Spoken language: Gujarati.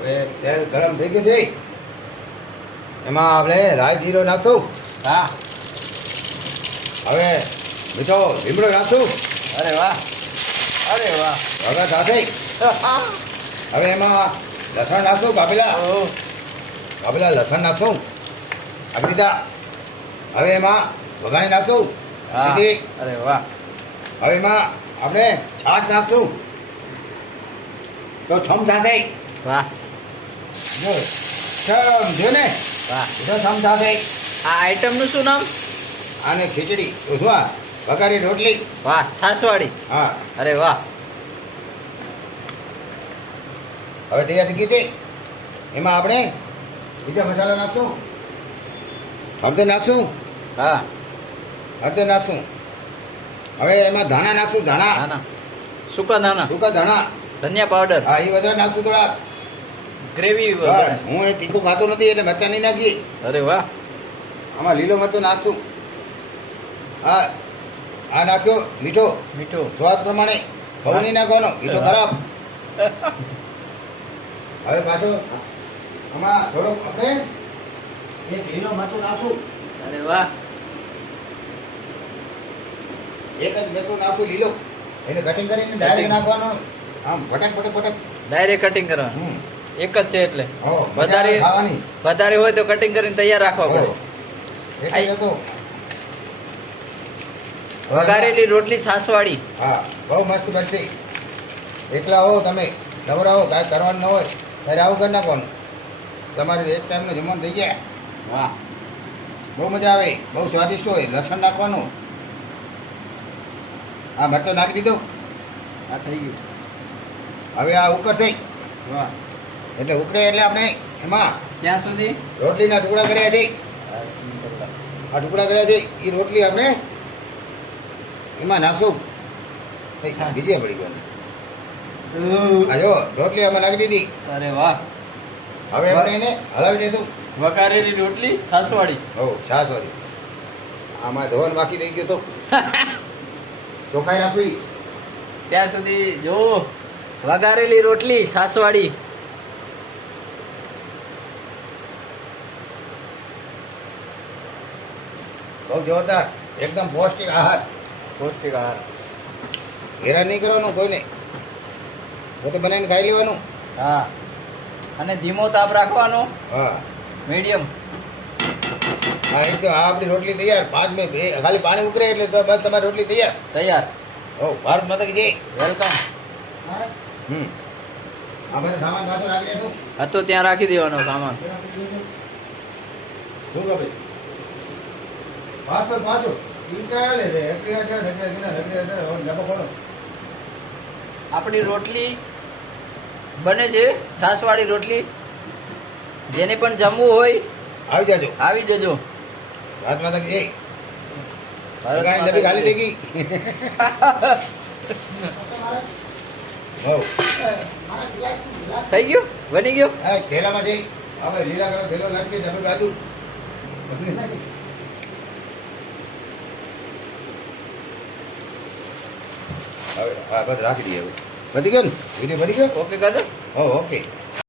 હવે તેલ ગરમ થઈ ગયું છે, એમાં આપણે રાઈ જીરો નાખશું. હા. હવે મીઠો લીમડો નાખશું. અરે વાહ, અરે વાહ. વગર સાથે હવે એમાં લસણ નાખશું. કાપેલા લસણ નાખશું. આપી દીધા. હવે એમાં વઘાણી નાખશું. હા. અરે વાહ. હવે એમાં આપણે છાશ નાખશું તો છમ થશે. વાહ જો છમ જો ને, વાહ. જો છમ થશે. આ આઈટમનું શું નામ? આને ખીચડી ઉધવા વઘારી રોટલી. વાહ, છાસવાળી. હા. અરે વાહ. હવે તૈયાર થઈ ગઈ છે. એમાં આપણે બીજા મસાલા નાખશું. હળદર નાખશું. હા. હળદર નાખશું. હવે એમાં ધાણા નાખશું. ધાણા, ધાણા, સૂકા ધાણા, સૂકા ધાણા. ધનિયા પાવડર, હા, એ વધારે નાખશું થોડા. ગ્રેવી. બસ, હું એ તીખું ખાતો નથી એટલે મરચાં નહીં નાખીએ. અરે વાહ. આમાં લીલો મરચો નાખશું. હા, આ નાખ્યો મીઠો મીઠું. સ્વાદ પ્રમાણે. બહુ નહીં નાખવાનો, મીઠો ખરાબ. હવે પાછો આમાં થોડોક આપણે એક લીલો મરચું નાખશું. અરે વાહ. એક જ મરચું નાખશું લીલો. એને કટિંગ કરીને ડાયરેક્ટ નાખવાનો. આમ ફટક ફટક ફટક. ડાયરેક્ટ કટિંગ કરવાનું. હમ. એક જ છે એટલે. હો, વધારે મજા આવે ખાવાની. વધારે હોય તો કટિંગ કરીને તૈયાર રાખવા હો. પડે. એટલે જ હતો. વઘારેલી રોટલી છાસવાળી. હા, બહુ મસ્ત બનશે. એકલા હો તમે, નવરા હો, કાંઈ કરવાનું ન હોય ત્યારે આવું કરી નાખવાનું. તમારે એક ટાઈમનું જમવાનું થઈ ગયા. વાહ. બહુ મજા આવે, બહુ સ્વાદિષ્ટ હોય. લસણ નાખવાનું. આ મરચો નાખી દીધો. આ થઈ ગયું. હવે આ ઉકળશે. વાહ. એટલે ઉકળે એટલે આપણે એમાં ત્યાં સુધી રોટલીના ટુકડા કર્યા છે. આ ટુકડા કર્યા છે એ રોટલી આપણે એમાં નાખશું. બીજી પડી ગયું. આ જો રોટલી આમાં નાખી દીધી. અરે વાહ. હવે આપણે એને હલાવી દઈશું. વઘારેલી રોટલી છાસવાળી. હો, છાશ વાળી. આમાં ધોવાનું બાકી રહી ગયો તો ચોખાઈ રાખવી. ત્યાં સુધી જો વઘારેલી રોટલી છાસવાળી. બહુ જોરદાર, એકદમ પૌષ્ટિક આહાર. પૌષ્ટિક આહાર. હેરાન નહીં કરવાનું કોઈને. પોતે બનાવીને ખાઈ લેવાનું. હા. અને ધીમો તાપ રાખવાનો. હા મીડિયમ. હા, એકદમ. આ આપણી રોટલી તૈયાર. 5 મિનિટ ખાલી પાણી ઉકળે એટલે તો બસ તમારી રોટલી તૈયાર. તૈયાર. હો, ભારત માતા કી જય. વેલકમ. આ બધા સામાન પાછો રાખી દઈશું. હતો ત્યાં રાખી દેવાનો સામાન. શું ખબર? પાછળ પાછો ઈ કાંઈ લે રે એટલી ડબ્બો ખોલો. આપણી રોટલી બને છે, છાસવાળી રોટલી. જેને પણ જમવું હોય આવી જાજો. આવી જજો. ભારત માતા કી જય. ભારત ગાડી ડબ્બી ખાલી થઈ ગઈ. હો, થઈ ગયું? બની ગયું? આ થેલામાં જઈ હવે લીલા કલર થેલો લટકી ડબ્બી બાજુ. હવે હા, બસ રાખી દઈએ. હવે વધી ગયો ને? વિડીયો વધી ગયો? ઓકે કરજો. હો, ઓકે.